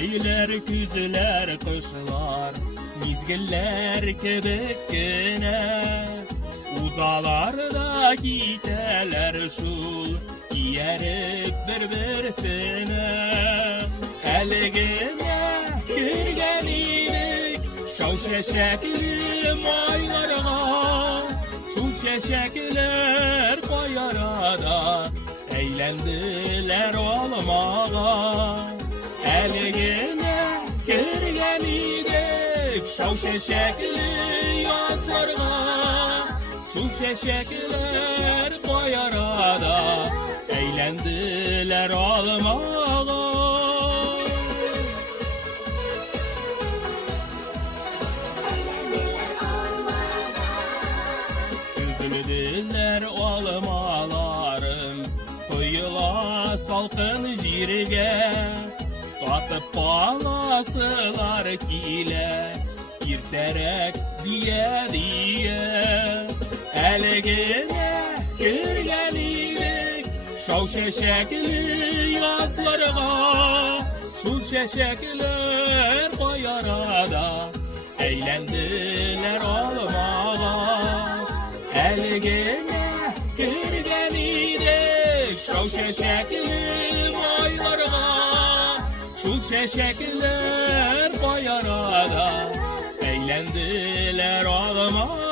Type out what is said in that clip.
Geyler, küzler, kışlar, mizgiller kebekine, uzalarda giteler şul, giyerek birbirine. Eligine girgen idik, şav şeşekli maylarına, şul şeşekler koyarada, eğlendiler olmağa. Eligine girgen idik, şav şeşekli yazlarına, şul şeşekler koyarada, eğlendiler olmağa. Üzüldüler olmalarım, koyula salkın jirge, katıp palasılar kile, irterek diye diye. Eligine girgen idik, şav şeşekli yazlarına, şul şeşekler koyarada, eğlendiler olmağa. Eligine girgen idik, şav şeşekli maylarına, şul şeşekler koyarada, eğlendiler olmağa.